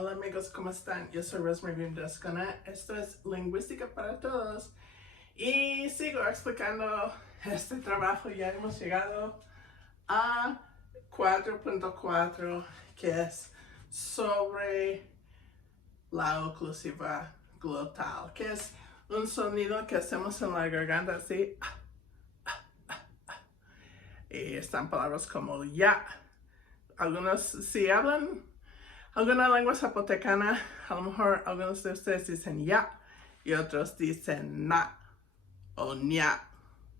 Hola amigos, ¿cómo están? Yo soy Rosemary Bimdascona. Esto es Lingüística para Todos. Y sigo explicando este trabajo. Ya hemos llegado a 4.4, que es sobre la oclusiva glotal, que es un sonido que hacemos en la garganta así. Y están palabras como ya. Algunos, si hablan alguna lengua zapotecana, a lo mejor algunos de ustedes dicen ya y otros dicen na o ña,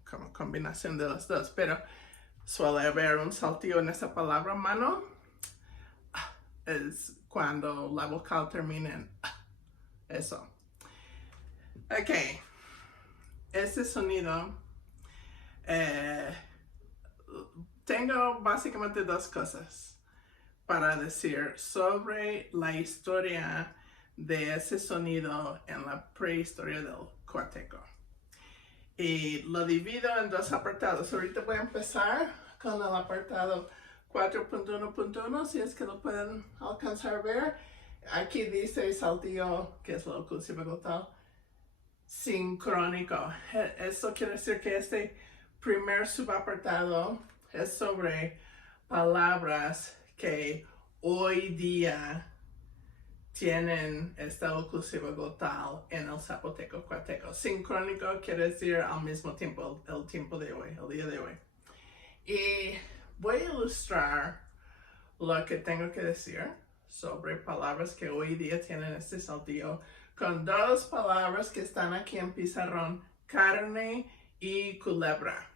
como combinación de los dos, pero suele haber un saltillo en esa palabra mano. Es cuando la vocal termina en eso. Ok, ese sonido, tengo básicamente dos cosas para decir sobre la historia de ese sonido en la prehistoria del Huateco. Y lo divido en dos apartados. Ahorita voy a empezar con el apartado 4.1.1, si es que lo pueden alcanzar a ver. Aquí dice saltillo, que es la oclusiva glotal, sincrónico. Eso quiere decir que este primer subapartado es sobre palabras que hoy día tienen esta oclusiva glotal en el zapoteco huateco. Sincrónico quiere decir al mismo tiempo, el tiempo de hoy, el día de hoy. Y voy a ilustrar lo que tengo que decir sobre palabras que hoy día tienen este saltillo con dos palabras que están aquí en pizarrón: carne y culebra.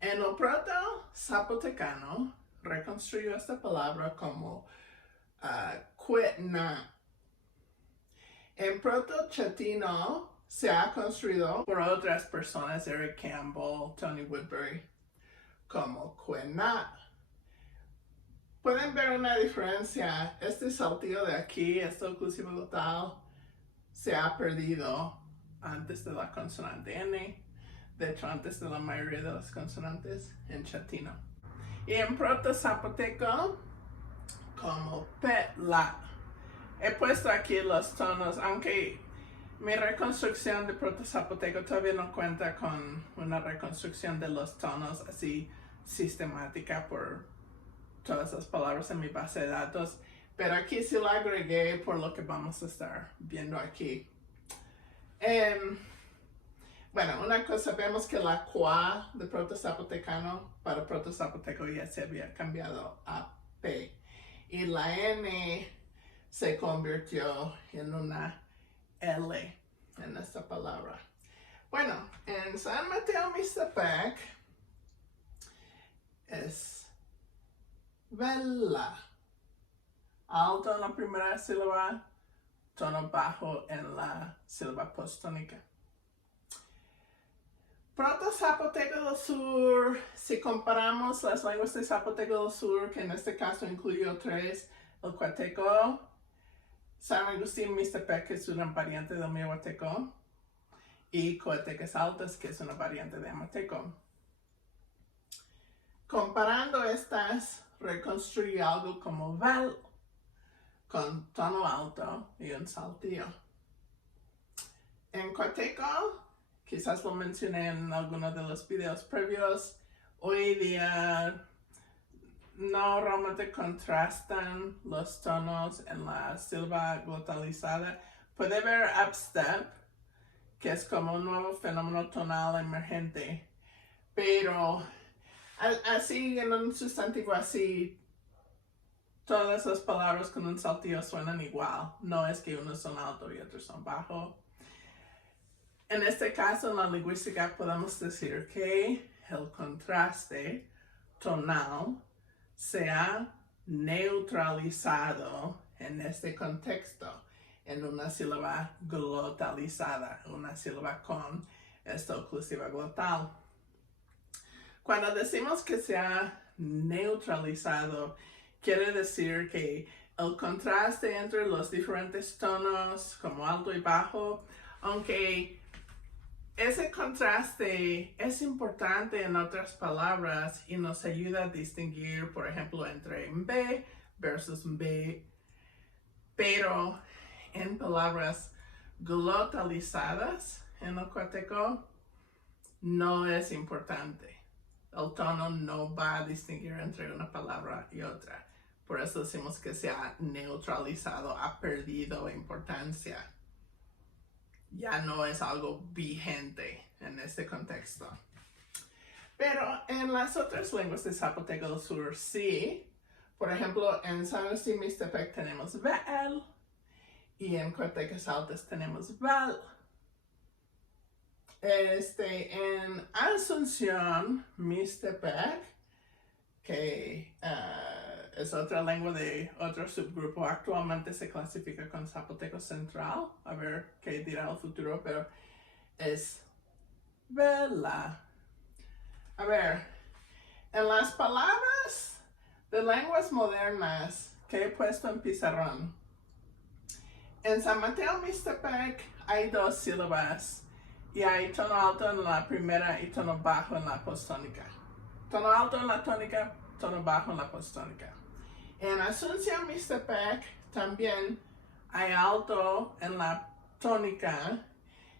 En el proto-zapotecano reconstruyó esta palabra como cuetna. En proto-chatino se ha construido por otras personas, Eric Campbell, Tony Woodbury, como cuena. Pueden ver una diferencia. Este saltillo de aquí, esta oclusiva glotal, se ha perdido antes de la consonante N. De hecho, antes de la mayoría de las consonantes en chatino. Y en proto-zapoteco, como petla. He puesto aquí los tonos, aunque mi reconstrucción de proto-zapoteco todavía no cuenta con una reconstrucción de los tonos así sistemática por todas las palabras en mi base de datos, pero aquí sí lo agregué por lo que vamos a estar viendo aquí. Bueno, una cosa, vemos que la QA de proto-zapotecano para proto-zapoteco ya se había cambiado a P. Y la N se convirtió en una L en esta palabra. Bueno, en San Mateo Mixtepec es vela. Alto en la primera sílaba, tono bajo en la sílaba posttónica. Proto-zapoteco del sur, si comparamos las lenguas de zapoteco del sur, que en este caso incluyó tres, el huateco, San Agustín Mixtepec, que es una variante del miohuateco, y Coatecas Altas, que es una variante de amateco. Comparando estas, reconstruye algo como val, con tono alto y un saltillo. En Coateco, quizás lo mencioné en alguno de los videos previos, hoy día no realmente contrastan los tonos en la sílaba glotalizada. Puede haber upstep, que es como un nuevo fenómeno tonal emergente, pero así en un sustantivo así, todas las palabras con un saltillo suenan igual. No es que unos son alto y otros son bajo. En este caso, en la lingüística podemos decir que el contraste tonal se ha neutralizado en este contexto en una sílaba glotalizada, una sílaba con esta oclusiva glotal. Cuando decimos que se ha neutralizado, quiere decir que el contraste entre los diferentes tonos, como alto y bajo, aunque ese contraste es importante en otras palabras y nos ayuda a distinguir, por ejemplo, entre B versus B. pero en palabras glotalizadas en el Cuateco no es importante. El tono no va a distinguir entre una palabra y otra. Por eso decimos que se ha neutralizado, ha perdido importancia. Ya no es algo vigente en este contexto. Pero en las otras lenguas de Zapoteco del Sur sí. Por ejemplo, en San Agustín Mixtepec tenemos vel y en Cuatecas Altas tenemos val. En Asunción Mixtepec, que es otra lengua de otro subgrupo, actualmente se clasifica con Zapoteco Central. A ver qué dirá el futuro, pero es vela. A ver, en las palabras de lenguas modernas que he puesto en pizarrón, en San Mateo Mixtepec hay 2 sílabas y hay tono alto en la primera y tono bajo en la postónica. Tono alto en la tónica, tono bajo en la postónica. En Asunción Mixtepec también hay alto en la tónica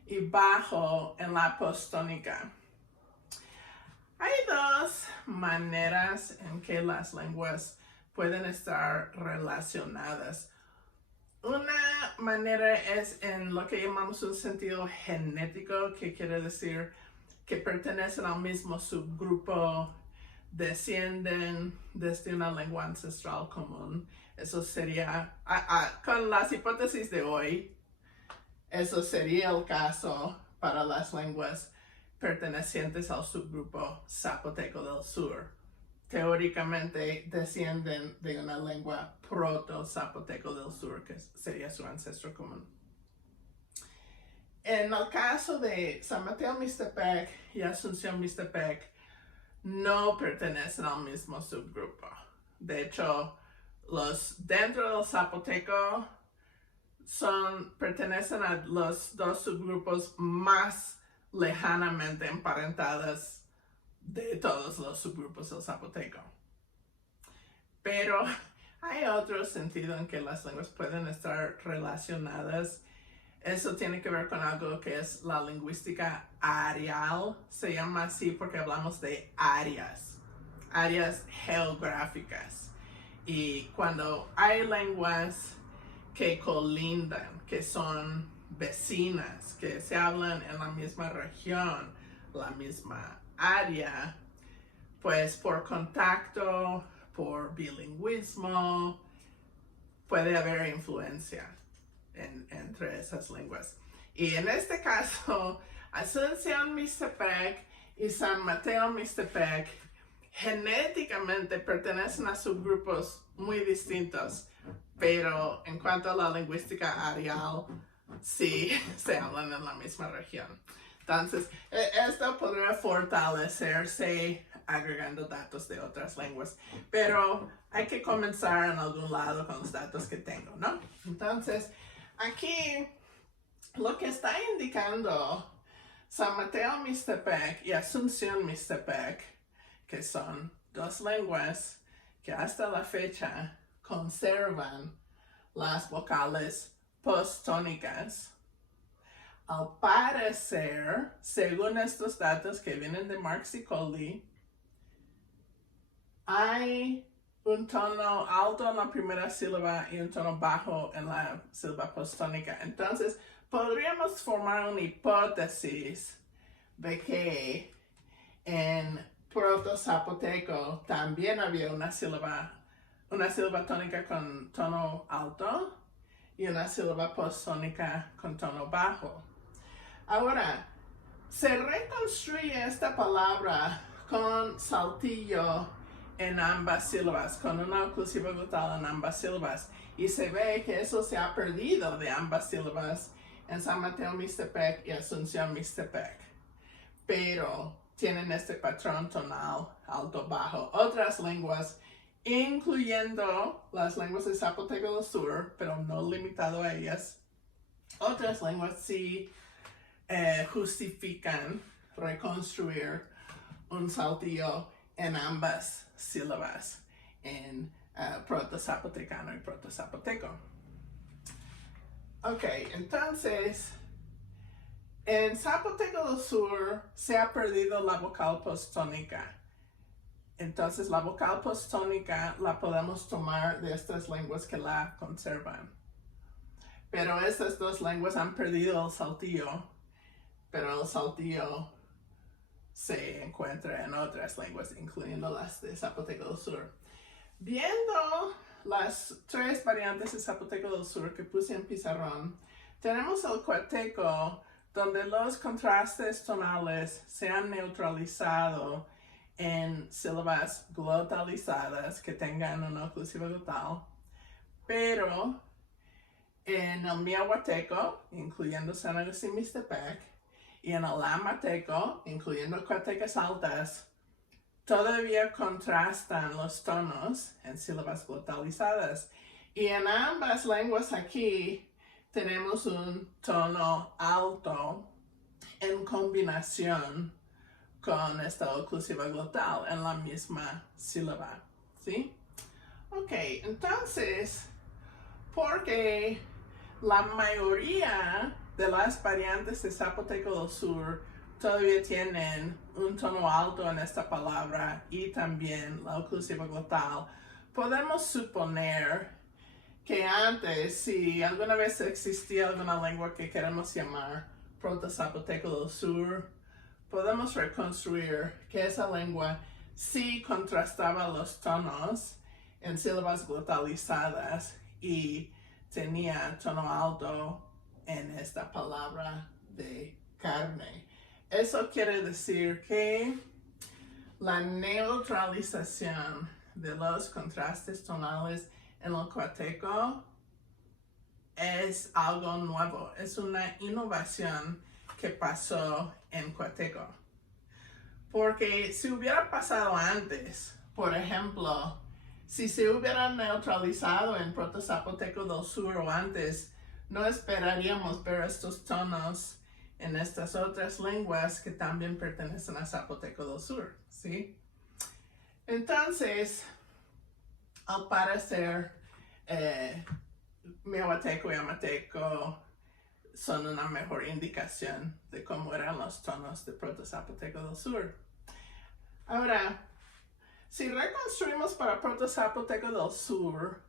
y bajo en la postónica. Hay 2 maneras en que las lenguas pueden estar relacionadas. Una manera es en lo que llamamos un sentido genético, que quiere decir que pertenecen al mismo subgrupo, descienden desde una lengua ancestral común. Eso sería, con las hipótesis de hoy, eso sería el caso para las lenguas pertenecientes al subgrupo Zapoteco del Sur. Teóricamente descienden de una lengua proto-zapoteco del sur, que sería su ancestro común. En el caso de San Mateo Mixtepec y Asunción Mixtepec, no pertenecen al mismo subgrupo. De hecho, los dentro del zapoteco pertenecen a los 2 subgrupos más lejanamente emparentados de todos los subgrupos del zapoteco. Pero hay otro sentido en que las lenguas pueden estar relacionadas. Eso tiene que ver con algo que es la lingüística areal. Se llama así porque hablamos de áreas geográficas. Y cuando hay lenguas que colindan, que son vecinas, que se hablan en la misma región, la misma área, pues por contacto, por bilingüismo, puede haber influencia entre esas lenguas. Y en este caso, Asunción Mixtepec y San Mateo Mixtepec genéticamente pertenecen a subgrupos muy distintos, pero en cuanto a la lingüística areal, sí se hablan en la misma región. Entonces, esto podría fortalecerse agregando datos de otras lenguas, pero hay que comenzar en algún lado con los datos que tengo, ¿no? Entonces, aquí lo que está indicando San Mateo Mixtepec y Asunción Mixtepec, que son 2 lenguas que hasta la fecha conservan las vocales postónicas. Al parecer, según estos datos que vienen de Mark Sicoli, hay un tono alto en la primera sílaba y un tono bajo en la sílaba postónica. Entonces, podríamos formar una hipótesis de que en proto-zapoteco también había una sílaba tónica con tono alto y una sílaba postónica con tono bajo. Ahora, se reconstruye esta palabra con saltillo en ambas sílabas, con una oclusiva glotal en ambas sílabas, y se ve que eso se ha perdido de ambas sílabas en San Mateo Mixtepec y Asunción Mixtepec, pero tienen este patrón tonal alto-bajo. Otras lenguas, incluyendo las lenguas de Zapoteco del Sur, pero no limitado a ellas, otras lenguas sí justifican reconstruir un saltillo en ambas sílabas, en proto-zapotecano y proto-zapoteco. Ok, entonces, en Zapoteco del Sur se ha perdido la vocal postónica. Entonces, la vocal postónica la podemos tomar de estas lenguas que la conservan. Pero estas dos lenguas han perdido el saltillo, pero el saltillo se encuentra en otras lenguas, incluyendo las de Zapoteco del Sur. Viendo las tres variantes de Zapoteco del Sur que puse en pizarrón, tenemos el cuateco, donde los contrastes tonales se han neutralizado en sílabas glotalizadas que tengan una oclusiva glotal, pero en el miahuateco, incluyendo San Agustín Mixtepec, y en el lamateco, incluyendo cuatecas altas, todavía contrastan los tonos en sílabas glotalizadas. Y en ambas lenguas aquí tenemos un tono alto en combinación con esta oclusiva glotal en la misma sílaba, ¿sí? Ok, entonces, porque la mayoría de las variantes de Zapoteco del Sur todavía tienen un tono alto en esta palabra y también la oclusiva glotal, podemos suponer que antes, si alguna vez existía alguna lengua que queremos llamar Proto-Zapoteco del Sur, podemos reconstruir que esa lengua sí contrastaba los tonos en sílabas glotalizadas y tenía tono alto en esta palabra de carne. Eso quiere decir que la neutralización de los contrastes tonales en el cuateco es algo nuevo, es una innovación que pasó en cuateco. Porque si hubiera pasado antes, por ejemplo, si se hubiera neutralizado en Proto-Zapoteco del Sur o antes, no esperaríamos ver estos tonos en estas otras lenguas que también pertenecen a Zapoteco del Sur, ¿sí? Entonces, al parecer, miahuateco y amateco son una mejor indicación de cómo eran los tonos de Proto-Zapoteco del Sur. Ahora, si reconstruimos para Proto-Zapoteco del Sur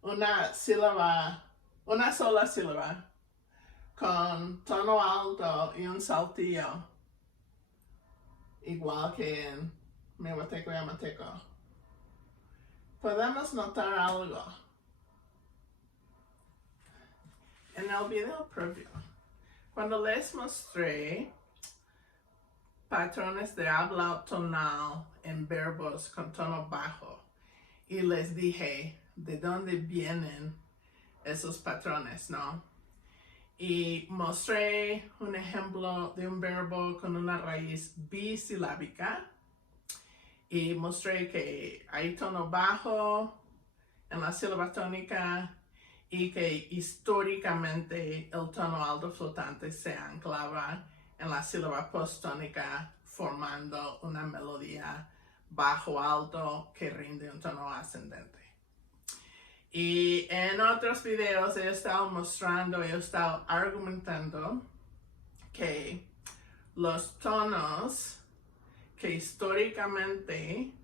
una sola sílaba con tono alto y un saltillo, igual que en miahuateco y amateco, podemos notar algo. En el video previo, cuando les mostré patrones de habla tonal en verbos con tono bajo y les dije de dónde vienen esos patrones, ¿no? Y mostré un ejemplo de un verbo con una raíz bisilábica y mostré que hay tono bajo en la sílaba tónica y que históricamente el tono alto flotante se anclaba en la sílaba postónica formando una melodía bajo-alto que rinde un tono ascendente. Y en otros videos he estado mostrando, he estado argumentando que los tonos que históricamente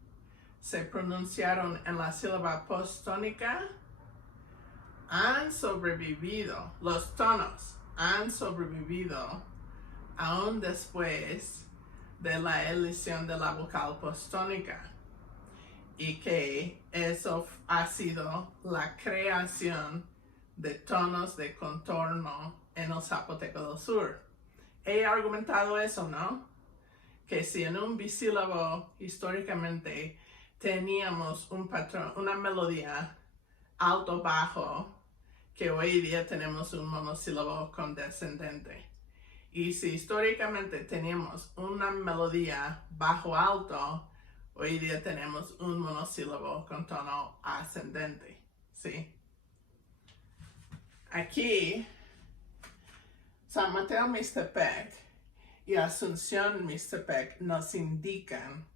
se pronunciaron en la sílaba postónica han sobrevivido, los tonos han sobrevivido aún después de la elección de la vocal postónica y que eso ha sido la creación de tonos de contorno en el Zapoteco del Sur. He argumentado eso, ¿no? Que si en un bisílabo históricamente teníamos un patrón, una melodía alto-bajo, que hoy día tenemos un monosílabo con descendente. Y si históricamente teníamos una melodía bajo-alto, hoy día tenemos un monosílabo con tono ascendente, ¿sí? Aquí, San Mateo Mixtepec y Asunción Mixtepec nos indican,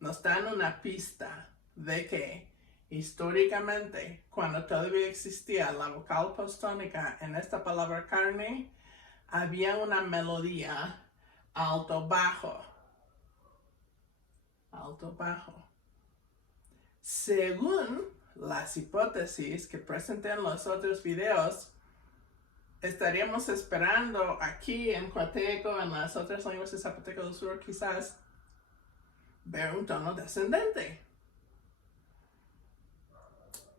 nos dan una pista de que Históricamente, cuando todavía existía la vocal postónica en esta palabra carne, había una melodía alto-bajo. Alto-bajo. Según las hipótesis que presenté en los otros videos, estaríamos esperando aquí en Coateco, en las otras lenguas de Zapoteco del Sur, quizás ver un tono descendente.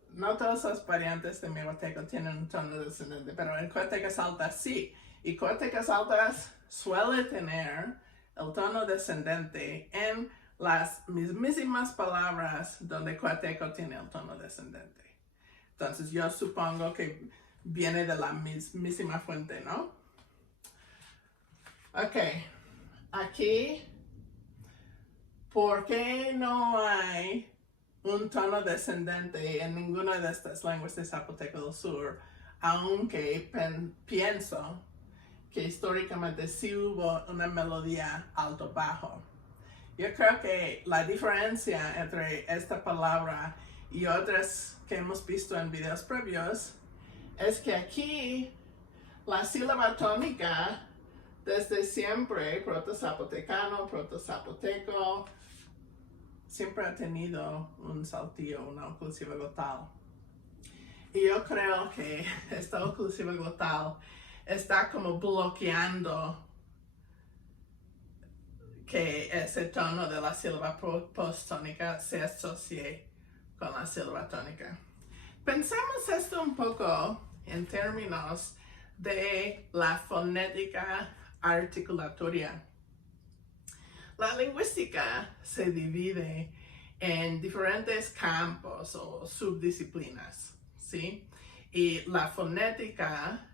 No todas las variantes de Mihuateco tienen un tono descendente, pero en Coatecas altas sí. Y Coatecas altas suele tener el tono descendente en las mismísimas palabras donde Coateco tiene el tono descendente. Entonces yo supongo que viene de la mismísima fuente, ¿no? Ok, aquí, ¿por qué no hay un tono descendente en ninguna de estas lenguas de Zapoteco del Sur? Aunque pienso que históricamente sí hubo una melodía alto-bajo. Yo creo que la diferencia entre esta palabra y otras que hemos visto en videos previos es que aquí la sílaba tónica desde siempre, proto-zapotecano, proto-zapoteco, siempre ha tenido un saltillo, una oclusiva glotal. Y yo creo que esta oclusiva glotal está como bloqueando que ese tono de la sílaba postónica se asocie con la sílaba tónica. Pensemos esto un poco en términos de la fonética articulatoria. La lingüística se divide en diferentes campos o subdisciplinas, ¿sí? Y la fonética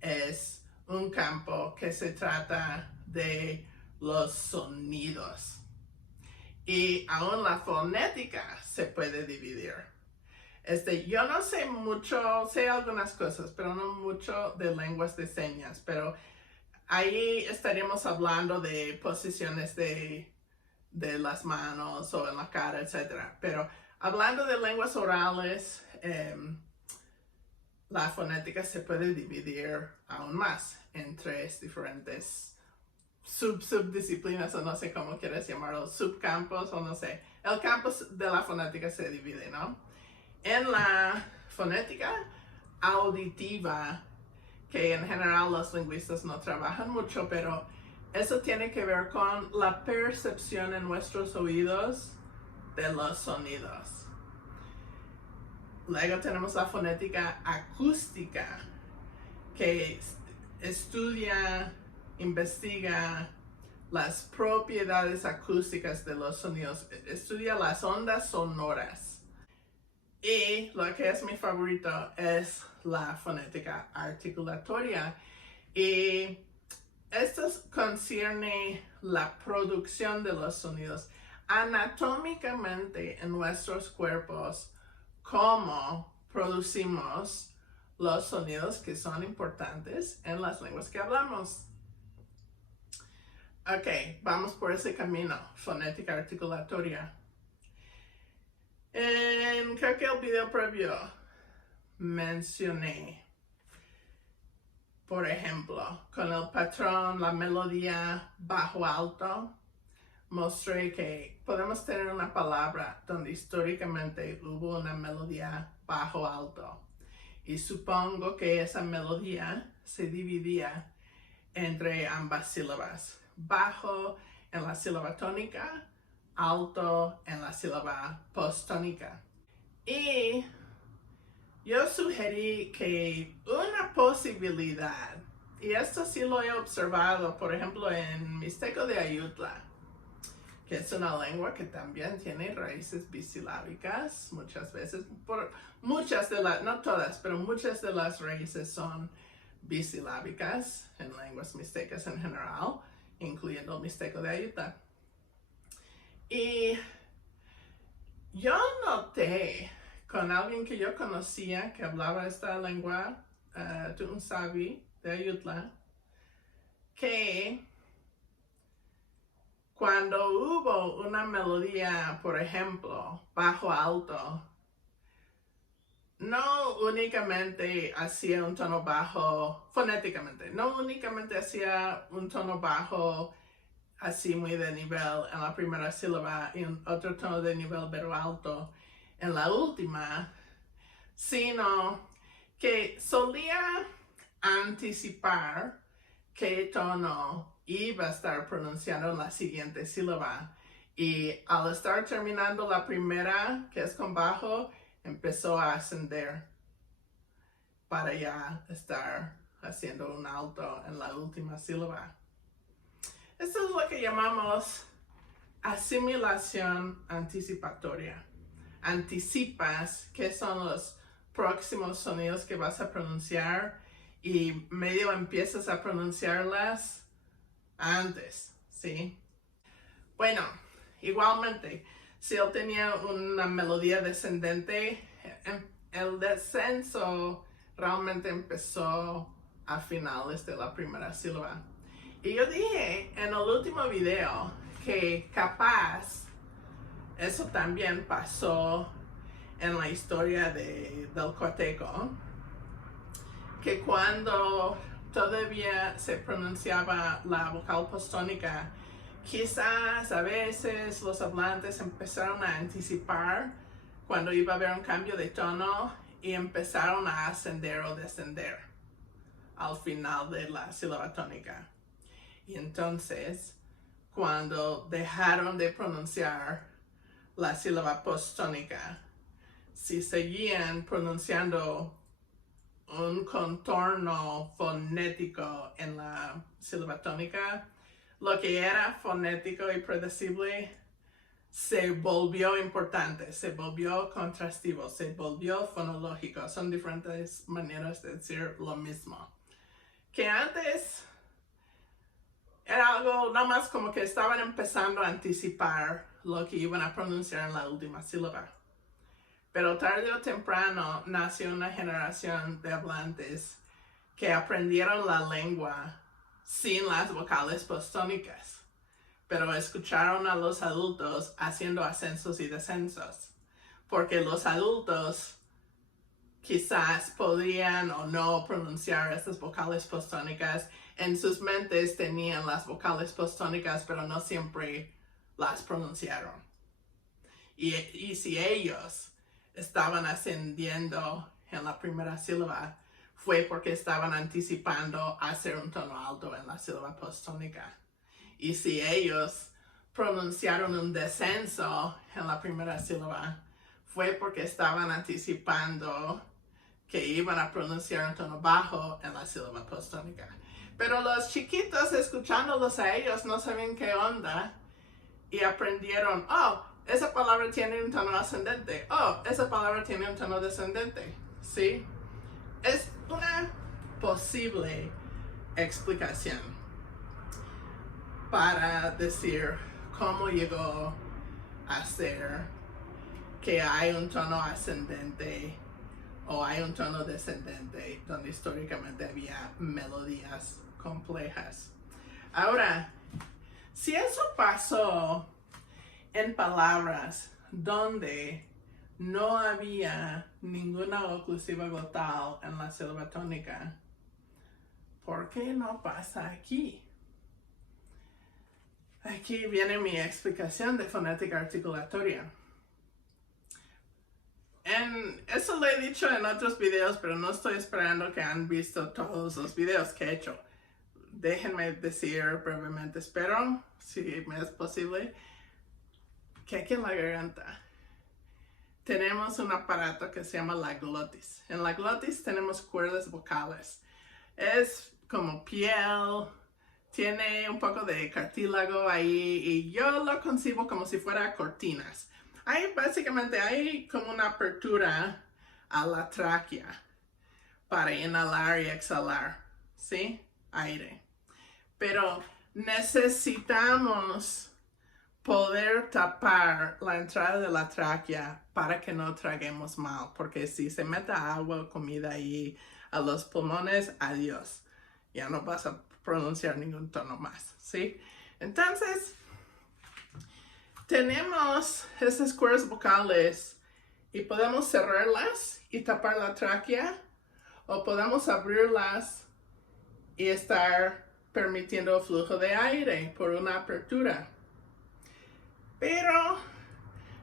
es un campo que se trata de los sonidos. Y aún la fonética se puede dividir. Yo no sé mucho, sé algunas cosas, pero no mucho de lenguas de señas, pero ahí estaríamos hablando de posiciones de las manos o en la cara, etc. Pero hablando de lenguas orales, la fonética se puede dividir aún más en tres diferentes subdisciplinas, o no sé cómo quieres llamarlo, subcampos, o no sé. El campo de la fonética se divide, ¿no? En la fonética auditiva, que en general los lingüistas no trabajan mucho, pero eso tiene que ver con la percepción en nuestros oídos de los sonidos. Luego tenemos la fonética acústica, que estudia, investiga las propiedades acústicas de los sonidos, estudia las ondas sonoras. Y lo que es mi favorito es la fonética articulatoria. Y esto concierne la producción de los sonidos anatómicamente en nuestros cuerpos, cómo producimos los sonidos que son importantes en las lenguas que hablamos. Ok, vamos por ese camino, fonética articulatoria. Creo que el video previo mencioné, por ejemplo, con el patrón, la melodía bajo-alto, mostré que podemos tener una palabra donde históricamente hubo una melodía bajo-alto. Y supongo que esa melodía se dividía entre ambas sílabas. Bajo en la sílaba tónica, alto en la sílaba postónica. Y yo sugerí que una posibilidad, y esto sí lo he observado, por ejemplo, en Mixteco de Ayutla, que es una lengua que también tiene raíces bisilábicas, muchas veces, no todas, pero muchas de las raíces son bisilábicas en lenguas mixtecas en general, incluyendo el Mixteco de Ayutla. Y yo noté con alguien que yo conocía que hablaba esta lengua, Tu'unsavi de Ayutla, que cuando hubo una melodía, por ejemplo, bajo-alto, no únicamente hacía un tono bajo fonéticamente, no únicamente hacía un tono bajo así muy de nivel en la primera sílaba y un otro tono de nivel pero alto en la última, sino que solía anticipar qué tono iba a estar pronunciando en la siguiente sílaba. Y al estar terminando la primera, que es con bajo, empezó a ascender para ya estar haciendo un alto en la última sílaba. Esto es lo que llamamos asimilación anticipatoria. Anticipas qué son los próximos sonidos que vas a pronunciar y medio empiezas a pronunciarlas antes, ¿sí? Bueno, igualmente, si él tenía una melodía descendente, el descenso realmente empezó a finales de la primera sílaba. Y yo dije en el último video que capaz eso también pasó en la historia del Coateco, que cuando todavía se pronunciaba la vocal postónica, quizás a veces los hablantes empezaron a anticipar cuando iba a haber un cambio de tono y empezaron a ascender o descender al final de la sílaba tónica. Y entonces, cuando dejaron de pronunciar la sílaba postónica, si seguían pronunciando un contorno fonético en la sílaba tónica, lo que era fonético y predecible se volvió importante, se volvió contrastivo, se volvió fonológico. Son diferentes maneras de decir lo mismo. Que antes era algo nada más como que estaban empezando a anticipar lo que iban a pronunciar en la última sílaba. Pero tarde o temprano nació una generación de hablantes que aprendieron la lengua sin las vocales postónicas, pero escucharon a los adultos haciendo ascensos y descensos, porque los adultos quizás podían o no pronunciar estas vocales postónicas. En sus mentes tenían las vocales postónicas, pero no siempre las pronunciaron. Y si ellos estaban ascendiendo en la primera sílaba, fue porque estaban anticipando hacer un tono alto en la sílaba postónica. Y si ellos pronunciaron un descenso en la primera sílaba, fue porque estaban anticipando que iban a pronunciar un tono bajo en la sílaba postónica. Pero los chiquitos, escuchándolos a ellos, no sabían qué onda y aprendieron, oh, esa palabra tiene un tono ascendente, oh, esa palabra tiene un tono descendente, ¿sí? Es una posible explicación para decir cómo llegó a ser que hay un tono ascendente o hay un tono descendente donde históricamente había melodías complejas. Ahora, si eso pasó en palabras donde no había ninguna oclusiva glotal en la sílaba tónica, ¿por qué no pasa aquí? Aquí viene mi explicación de fonética articulatoria. Eso lo he dicho en otros videos, pero no estoy esperando que han visto todos los videos que he hecho. Déjenme decir brevemente, espero, si me es posible, que aquí en la garganta tenemos un aparato que se llama la glotis. En la glotis tenemos cuerdas vocales. Es como piel, tiene un poco de cartílago ahí y yo lo concibo como si fuera cortinas. Básicamente hay como una apertura a la tráquea para inhalar y exhalar, ¿sí? Aire. Pero necesitamos poder tapar la entrada de la tráquea para que no traguemos mal, porque si se mete agua o comida ahí a los pulmones, adiós. Ya no vas a pronunciar ningún tono más, ¿sí? Entonces, tenemos esas cuerdas vocales y podemos cerrarlas y tapar la tráquea, o podemos abrirlas y estar permitiendo el flujo de aire por una apertura. Pero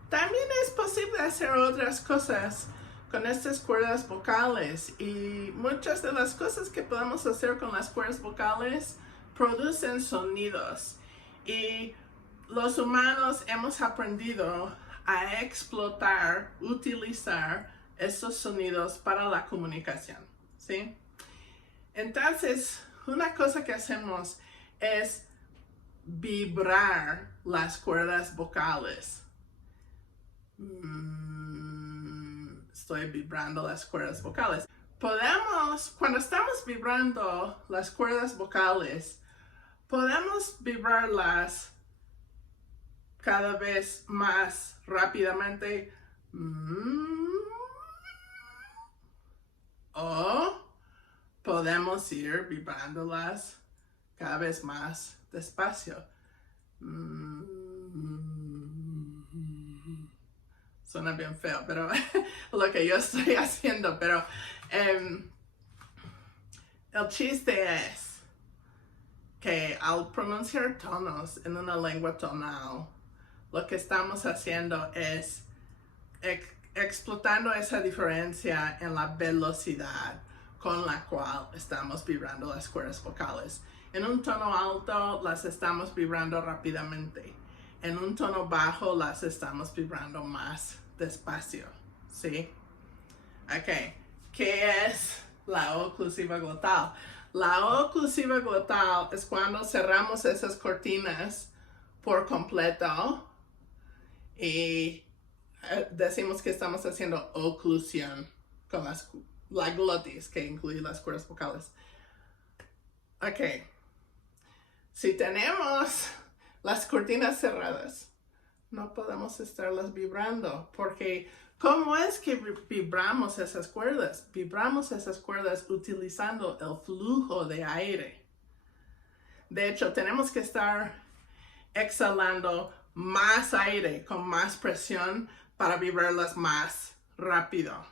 también es posible hacer otras cosas con estas cuerdas vocales, y muchas de las cosas que podemos hacer con las cuerdas vocales producen sonidos, y los humanos hemos aprendido a explotar, utilizar estos sonidos para la comunicación, ¿sí? Entonces, una cosa que hacemos es vibrar las cuerdas vocales. Estoy vibrando las cuerdas vocales. Podemos, cuando estamos vibrando las cuerdas vocales, podemos vibrarlas cada vez más rápidamente, o podemos ir vibrándolas cada vez más despacio. Suena bien feo, pero lo que yo estoy haciendo, pero el chiste es que al pronunciar tonos en una lengua tonal, lo que estamos haciendo es explotando esa diferencia en la velocidad con la cual estamos vibrando las cuerdas vocales. En un tono alto las estamos vibrando rápidamente. En un tono bajo las estamos vibrando más despacio, ¿sí? Ok, ¿qué es la oclusiva glotal? La oclusiva glotal es cuando cerramos esas cortinas por completo y decimos que estamos haciendo oclusión con la glotis, que incluye las cuerdas vocales. Ok, si tenemos las cortinas cerradas, no podemos estarlas vibrando, porque ¿cómo es que vibramos esas cuerdas? Vibramos esas cuerdas utilizando el flujo de aire. De hecho, tenemos que estar exhalando más aire con más presión para vibrarlas más rápido.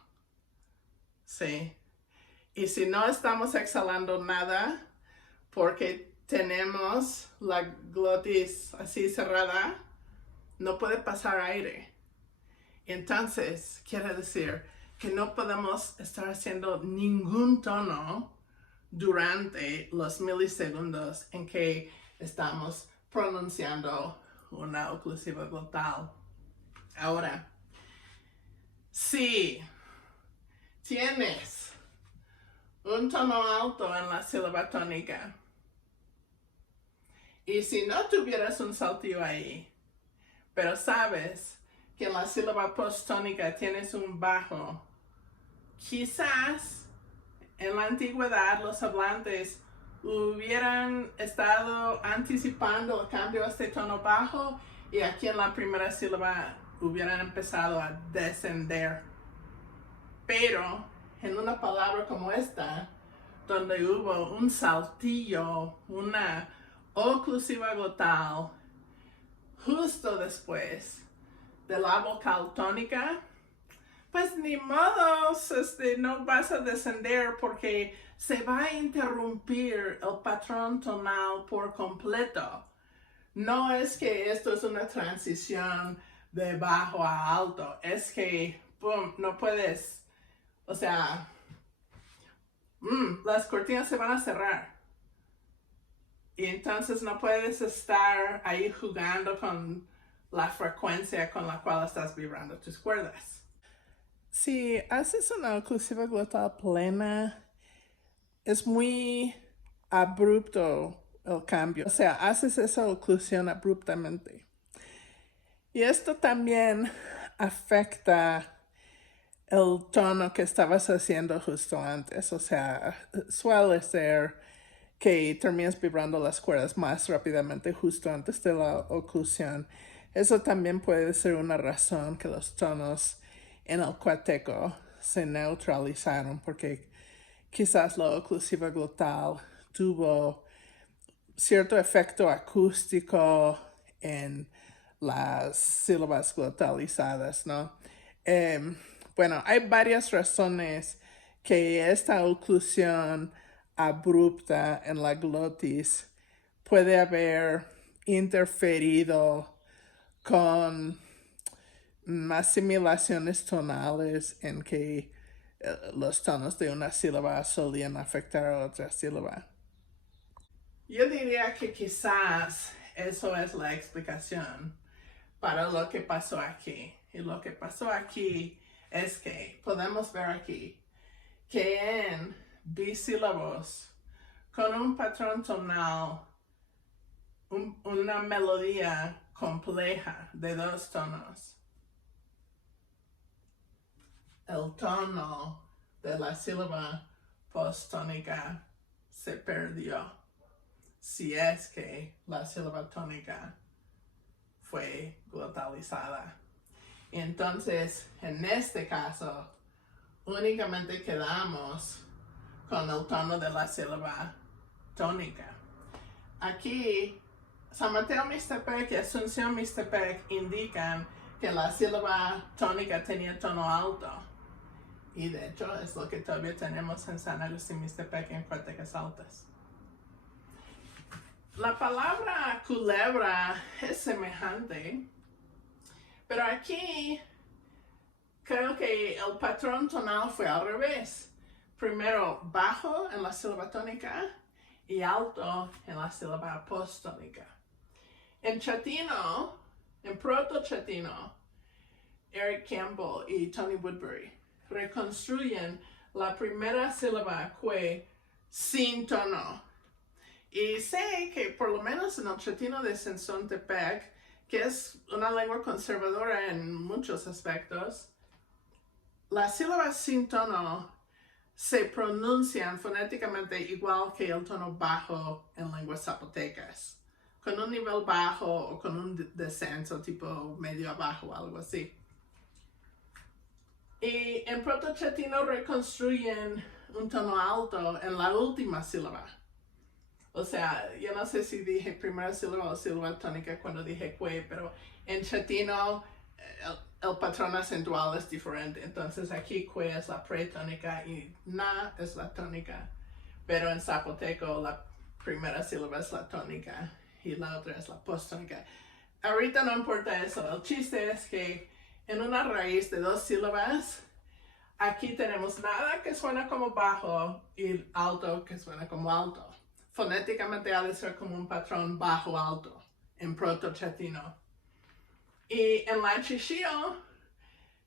Sí. Y si no estamos exhalando nada, porque tenemos la glotis así cerrada, no puede pasar aire. Entonces, quiere decir que no podemos estar haciendo ningún tono durante los milisegundos en que estamos pronunciando una oclusiva glotal. Ahora, si tienes un tono alto en la sílaba tónica, y si no tuvieras un saltillo ahí, pero sabes que en la sílaba posttónica tienes un bajo, quizás en la antigüedad los hablantes hubieran estado anticipando el cambio a este tono bajo, y aquí en la primera sílaba hubieran empezado a descender. Pero en una palabra como esta, donde hubo un saltillo, una oclusiva glotal, justo después de la vocal tónica, pues ni modo, no vas a descender, porque se va a interrumpir el patrón tonal por completo. No es que esto es una transición de bajo a alto, es que, boom, no puedes, o sea, las cortinas se van a cerrar. Y entonces no puedes estar ahí jugando con la frecuencia con la cual estás vibrando tus cuerdas. Si haces una oclusiva glotal plena, es muy abrupto el cambio. O sea, haces esa oclusión abruptamente. Y esto también afecta el tono que estabas haciendo justo antes. O sea, suele ser que terminas vibrando las cuerdas más rápidamente justo antes de la oclusión. Eso también puede ser una razón que los tonos en el cuateco se neutralizaron, porque quizás la oclusiva glotal tuvo cierto efecto acústico en las sílabas glotalizadas, ¿no? Bueno, hay varias razones que esta oclusión abrupta en la glotis puede haber interferido con asimilaciones tonales en que los tonos de una sílaba solían afectar a otra sílaba. Yo diría que quizás eso es la explicación para lo que pasó aquí. Y lo que pasó aquí es que podemos ver aquí que en bisílabos con un patrón tonal, una melodía compleja de dos tonos, el tono de la sílaba posttónica se perdió, si es que la sílaba tónica fue glotalizada. Entonces, en este caso, únicamente quedamos con el tono de la sílaba tónica. Aquí, San Mateo Mixtepec y Asunción Mixtepec indican que la sílaba tónica tenía tono alto. Y de hecho, es lo que todavía tenemos en San Agustín Mixtepec en Cuartecas Altas. La palabra culebra es semejante, pero aquí creo que el patrón tonal fue al revés. Primero bajo en la sílaba tónica y alto en la sílaba posttónica. En chatino, en proto-chatino, Eric Campbell y Tony Woodbury reconstruyen la primera sílaba que sin tono. Y sé que por lo menos en el chatino de Sensontepec, que es una lengua conservadora en muchos aspectos, las sílabas sin tono se pronuncian fonéticamente igual que el tono bajo en lenguas zapotecas, con un nivel bajo o con un descenso tipo medio abajo o algo así. Y en proto-chatino reconstruyen un tono alto en la última sílaba. O sea, yo no sé si dije primera sílaba o sílaba tónica cuando dije que, pero en chatino el patrón acentual es diferente. Entonces aquí que es la pretónica y na es la tónica. Pero en zapoteco la primera sílaba es la tónica y la otra es la postónica. Ahorita no importa eso. El chiste es que en una raíz de dos sílabas, aquí tenemos nada que suena como bajo y alto que suena como alto. Fonéticamente ha de ser como un patrón bajo-alto en proto-chatino. Y en la Chichío,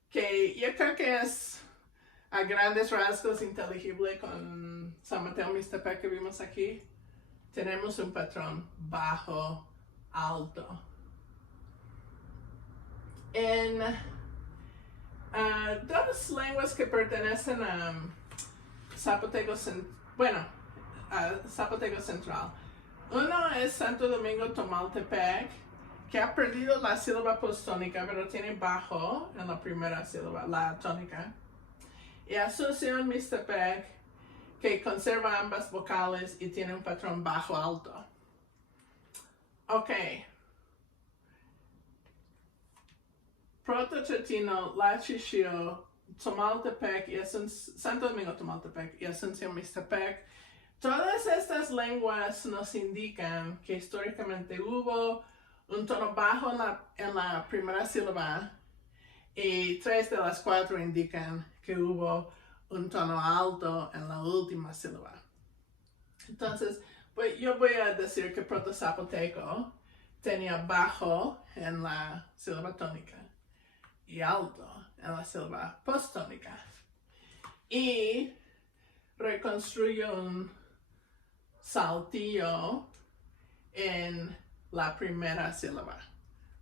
que yo creo que es a grandes rasgos inteligible con San Mateo Mixtepec que vimos aquí, tenemos un patrón bajo-alto. En dos lenguas que pertenecen a Zapoteco Central. Uno es Santo Domingo Tomaltepec, que ha perdido la sílaba postónica, pero tiene bajo en la primera sílaba, la tónica. Y Asunción Mixtepec, que conserva ambas vocales y tiene un patrón bajo-alto. Ok. Proto-chatino, La Chichío, Tomaltepec y Santo Domingo Tomaltepec y Asunción Mixtepec. Todas estas lenguas nos indican que históricamente hubo un tono bajo en la primera sílaba y 3 de las 4 indican que hubo un tono alto en la última sílaba. Entonces, pues yo voy a decir que proto-zapoteco tenía bajo en la sílaba tónica y alto en la sílaba postónica. Y reconstruyo un saltillo en la primera sílaba.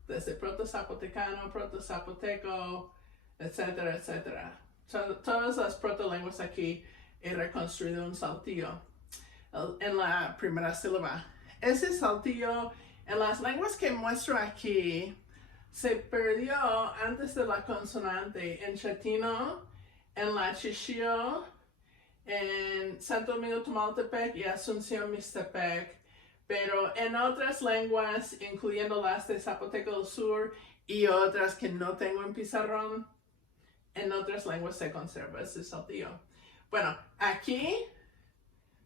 Desde proto-zapotecano, proto-zapoteco, etcétera, etcétera. Todas las protolenguas aquí he reconstruido un saltillo en la primera sílaba. Ese saltillo en las lenguas que muestro aquí se perdió antes de la consonante en chatino, en la Chichío, en Santo Domingo Tomaltepec y Asunción Mixtepec, pero en otras lenguas, incluyendo las de Zapoteco del Sur y otras que no tengo en pizarrón, en otras lenguas se conserva ese saltillo. Bueno, aquí,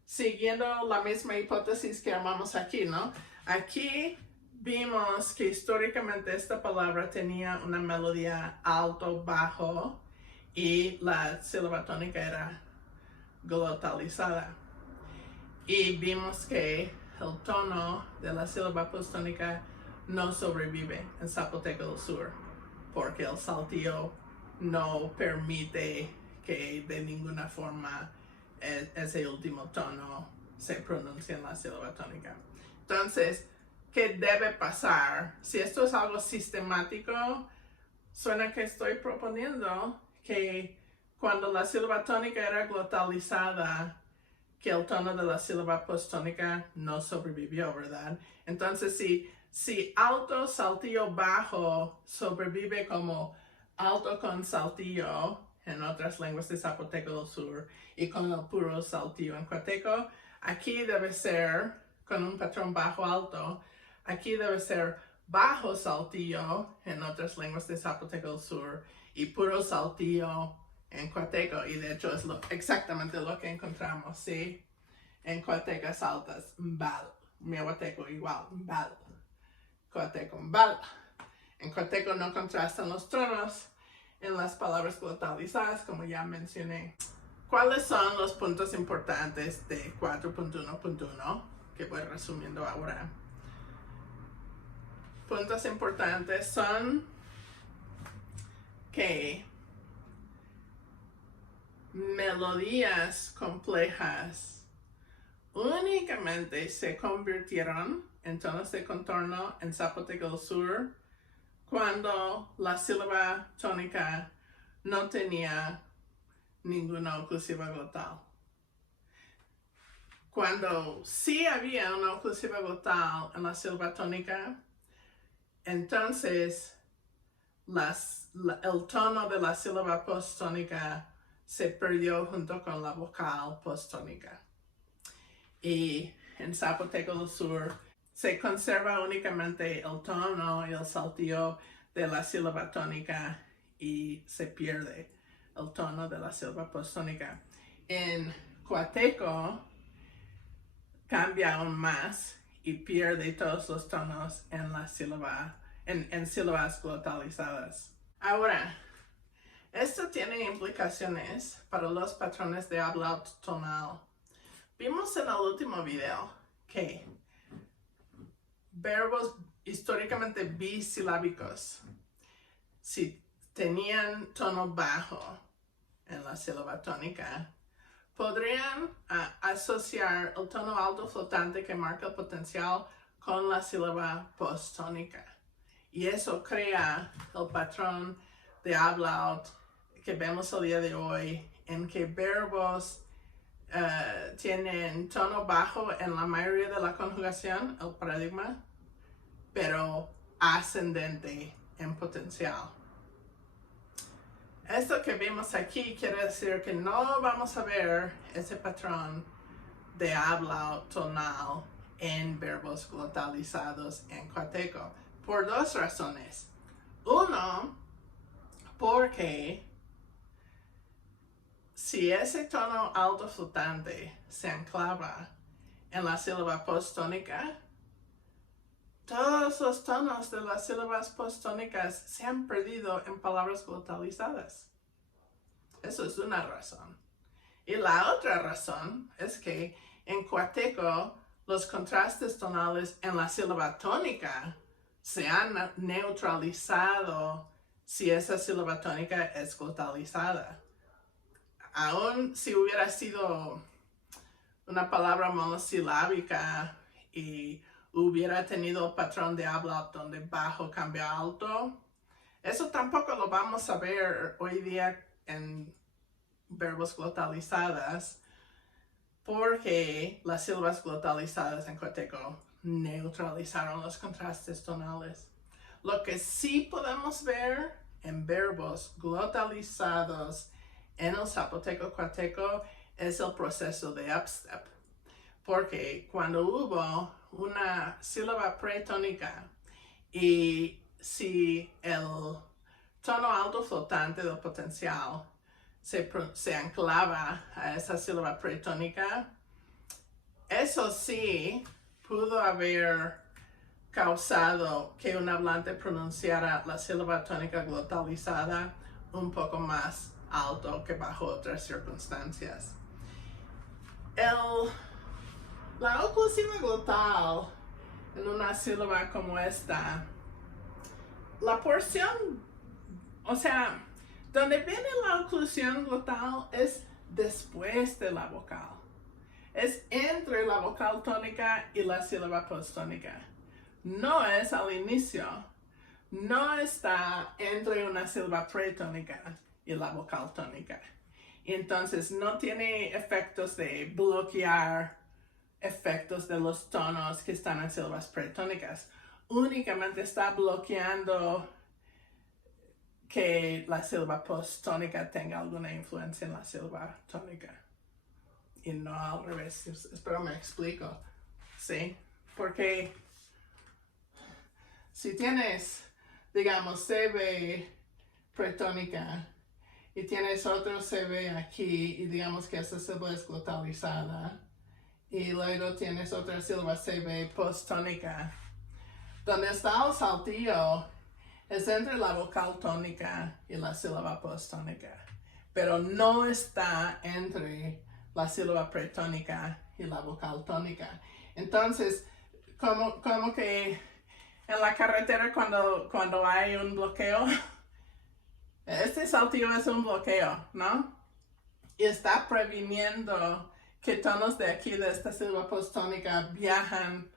siguiendo la misma hipótesis que armamos aquí, ¿no? Aquí vimos que históricamente esta palabra tenía una melodía alto, bajo, y la sílaba tónica era glotalizada. Y vimos que el tono de la sílaba postónica no sobrevive en Zapoteco del Sur, porque el saltillo no permite que de ninguna forma ese último tono se pronuncie en la sílaba tónica. Entonces, ¿qué debe pasar? Si esto es algo sistemático, suena que estoy proponiendo que cuando la sílaba tónica era glotalizada, que el tono de la sílaba postónica no sobrevivió, ¿verdad? Entonces, si alto, saltillo, bajo sobrevive como alto con saltillo en otras lenguas de Zapoteco del Sur y con el puro saltillo en Cuateco, aquí debe ser, con un patrón bajo-alto, aquí debe ser bajo saltillo en otras lenguas de Zapoteco del Sur y puro saltillo en Cuateco. Y de hecho es exactamente lo que encontramos, ¿sí? En cuatecas altas, mbal. Miahuateco igual, mbal. Cuateco, mbal. En cuateco no contrastan los tonos en las palabras glotalizadas, como ya mencioné. ¿Cuáles son los puntos importantes de 4.1.1? Que voy resumiendo ahora. Puntos importantes son que melodías complejas únicamente se convirtieron en tonos de contorno en Zapoteco del Sur cuando la sílaba tónica no tenía ninguna oclusiva glotal. Cuando sí había una oclusiva glotal en la sílaba tónica, entonces el tono de la sílaba posttónica se perdió junto con la vocal posttónica. Y en Zapoteco del Sur se conserva únicamente el tono y el saltillo de la sílaba tónica y se pierde el tono de la sílaba postónica. En Cuateco cambia aún más y pierde todos los tonos en la sílaba, en sílabas glotalizadas. Ahora, esto tiene implicaciones para los patrones de habla tonal. Vimos en el último video que verbos históricamente bisilábicos, si tenían tono bajo en la sílaba tónica, podrían asociar el tono alto flotante que marca el potencial con la sílaba postónica. Y eso crea el patrón de habla que vemos el día de hoy, en que verbos tienen tono bajo en la mayoría de la conjugación, el paradigma, pero ascendente en potencial. Esto que vemos aquí quiere decir que no vamos a ver ese patrón de habla tonal en verbos glotalizados en Cuateco, por dos razones. Uno, porque si ese tono alto flotante se anclava en la sílaba postónica, todos los tonos de las sílabas postónicas se han perdido en palabras glotalizadas. Eso es una razón. Y la otra razón es que en Cuateco los contrastes tonales en la sílaba tónica se han neutralizado si esa sílaba tónica es glotalizada. Aún si hubiera sido una palabra monosilábica y hubiera tenido el patrón de habla donde bajo cambia a alto, eso tampoco lo vamos a ver hoy día en verbos glotalizadas, porque las sílabas glotalizadas en Cuateco neutralizaron los contrastes tonales. Lo que sí podemos ver en verbos glotalizados en el Zapoteco Cuateco es el proceso de upstep, porque cuando hubo una sílaba pretónica y si el tono alto flotante del potencial se anclava a esa sílaba pretónica, eso sí pudo haber causado que un hablante pronunciara la sílaba tónica glotalizada un poco más alto que bajo otras circunstancias. La oclusiva glotal en una sílaba como esta, la porción, o sea, donde viene la oclusión glotal es después de la vocal. Es entre la vocal tónica y la sílaba postónica. No es al inicio. No está entre una sílaba pretónica y la vocal tónica. Entonces no tiene efectos de bloquear efectos de los tonos que están en sílabas pretónicas. Únicamente está bloqueando que la sílaba postónica tenga alguna influencia en la sílaba tónica. Y no al revés. Espero me explico. ¿Sí? Porque si tienes, digamos, CB pretónica y tienes otro CB aquí y digamos que esa sílaba es glotalizada y luego tienes otra sílaba CB postónica, donde está el saltillo es entre la vocal tónica y la sílaba postónica, pero no está entre la sílaba pretónica y la vocal tónica. Entonces, como que en la carretera cuando hay un bloqueo, este saltillo es un bloqueo, ¿no? Y está previniendo que tonos de aquí, de esta sílaba postónica, viajan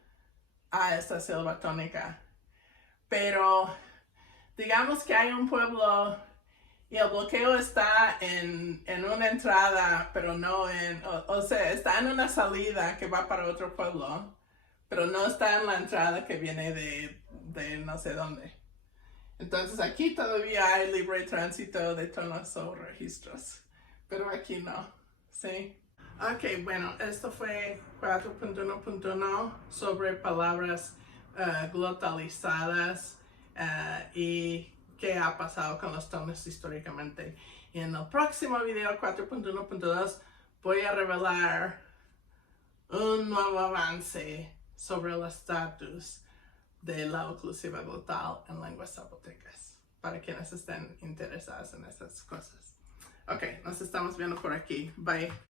a esta sílaba tónica. Pero digamos que hay un pueblo y el bloqueo está en una entrada, pero no o sea, está en una salida que va para otro pueblo, pero no está en la entrada que viene de no sé dónde. Entonces aquí todavía hay libre tránsito de tonos o registros, pero aquí no, ¿sí? Ok, bueno, esto fue 4.1.1 sobre palabras glotalizadas y qué ha pasado con los tonos históricamente. Y en el próximo video 4.1.2 voy a revelar un nuevo avance sobre el estatus de la oclusiva glotal en lenguas zapotecas, para quienes estén interesados en estas cosas. Ok, nos estamos viendo por aquí. Bye.